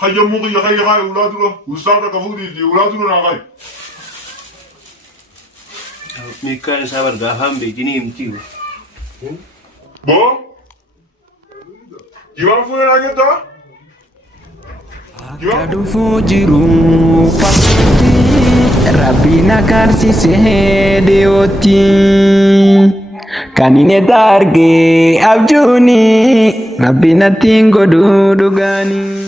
خي يمغي خي غاي ولادنا وصار كفودي ولادنا غاي ميكان سافر غاهم بيجيني يمتيو بو جوان فوين أجدا Kadu fujiru fakuti Rabina karsi sehede oti Kanine targe abjuni Rabina tingo dudugani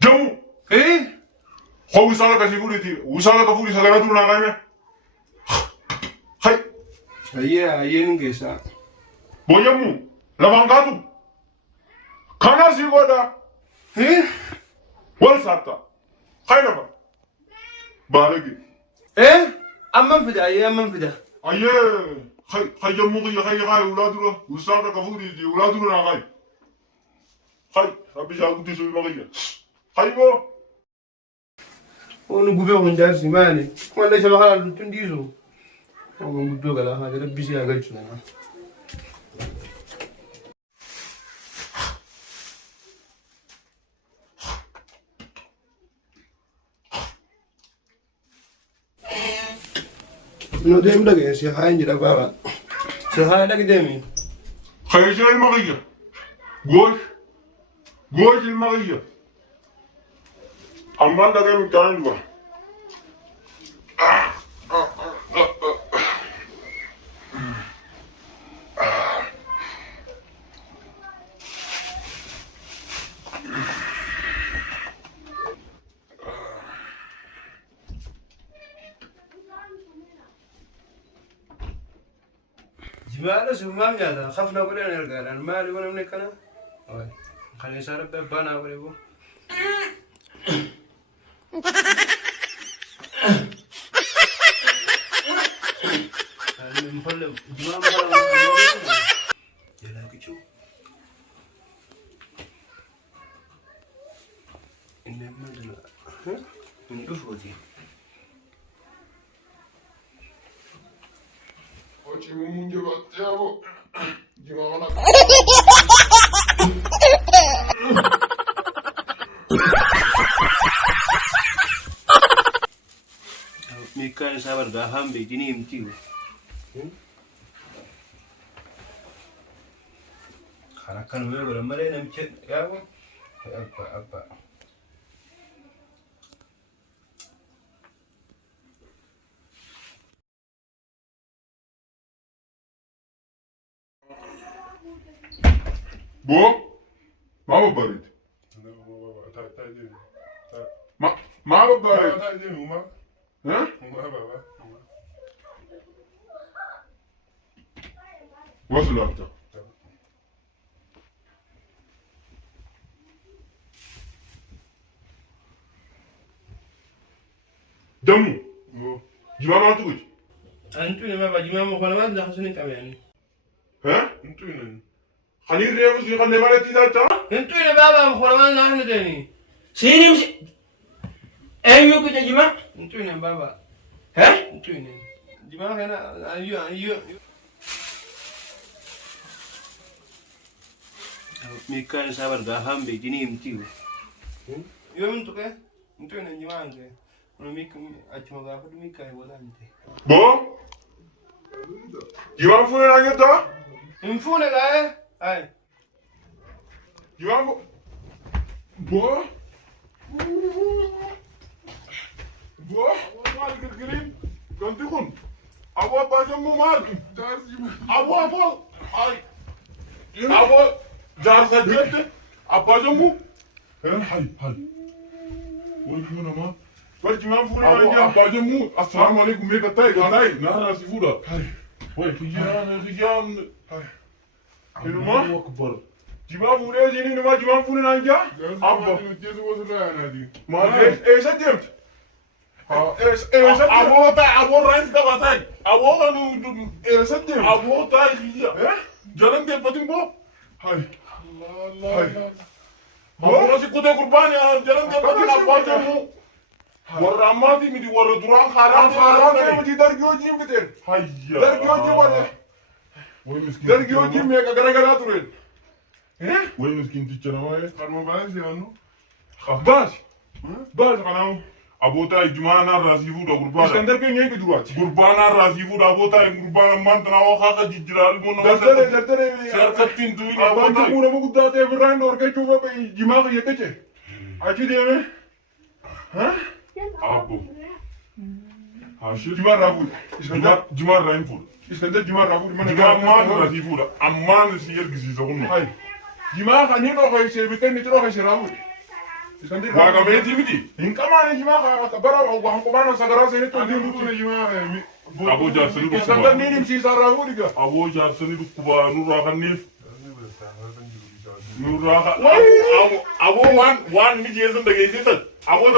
jamu خو وصار كفودي وصار كفودي سلامتنا غاي خي هيا نجيسا بو jamu لفانكاتو كانا سيغودا ولا ساتا خي نفا بالغي أمم فدا هيا أمم فدا أيه خي يمغي خي غاي ولادنا وصار كفودي ولادنا غاي خي ربي جاكو تسوي مغيه خي بو onu gube on dar simani wala sha hala tun dizo ko mu doga la ha da bisi ya gaci na no dem daga si ha injira baba si ha daga demi خي جاي مغيه gosh المغيه أمان ده كم كان جوا جماعة سمام جاتا خفنا ولا نلقى أنا مالي ولا منك أنا خليني سارب بنا ولا بو مفلم جماعة مفلم يلا كيشو إنه ما دنا من أفودي وشي مون جبت يا أبو جماعة ميكان سافر غاهم بيجيني يمتيو خلاكن ولا مرينا مشت يا أبو أبا بو ما ببرد ما ببرد ها وصل أنت jamu jima ma tukuj أنتوا ما بجمع مخالفات ده حسني كمان ها خلي ريوس اللي خلي بالك إذا تا أنتوا يا بابا مخالفات ده إحنا تاني سيني مش أيوة كده جماعة أنتوا يا بابا ها أنتوا يا جماعة هنا أيوة ميكان سافر غاهم بيجيني يمتيو يوم أنتوا كده أنتوا يا جماعة كده أنا ميكان أجمع غافل ميكان ولا أنت بو جima fune na ngeta مفهوم لا هاي jima bo mal girgirim ganti kun abo basam mu mal abo ay abo jar sajete abasam mu hay wal funa ma wal jima fune na ngeta abasam mu assalamu alaikum me katai na rasifura وي خيان أكبر جماعة فوري جيني نما جماعة فوري نانجا أبا ما إيش أديمت إيش أبو رايس كباتاي أبو كانوا إيش أديمت أبو تاي خيا Jalan deefatin boo. Hai. Hai. Aboo si kutee gurbaan jalan deefatin abbaa jamu. Warra ammaati miti warra duraan Haram haaraan ne mati dargi hojii biteen. Hayya. Dargi hojii warra. Way miskin. Dargi hojii meeqa garagaraa ture. Way miskin ticha namaa. Karma baasi yaanu. Baas. Baasi kanaamu. Aboota ijmaanaa raasifuudha gurbaadha. Iskandar keenya eegi duraati. Gurbaanaa raasifuudha aboota gurbaan ammaan tanaa waa akka jijjiraa ilmoo nama Daldare. si harkatti hin tuuyin Abbaan aboota. jimmuu nama guddaa ta'e birraan dhorkachuuf jimaa fayyadache. Achi deeme. Abbo. Hashir. Jimaa irraa fuudhe. Jimaa irraa hin fuudha. Iskandar jimaa irraa fuudhe. Jimaa ammaan raasifuudha. Ammaan si ergisiisa kunno. Hai. Jimaa kan hin dhokheessee bitee ni dhokheessee irraa fuudhe. Iskandar irraa Waagameetii miti. hin qamaane jimaa bara waan qophaan sagaraa seenetti waliin butuune jimaa. Aboo jaarsanii Iskandar dhukkuba. ni nimsiisaa irraa fuudhe gaa. Aboo jaarsanii dhukkuba nurraa kanneef. Nurraa kan. Aboo waan ni jeesan dhageessisan. Aboo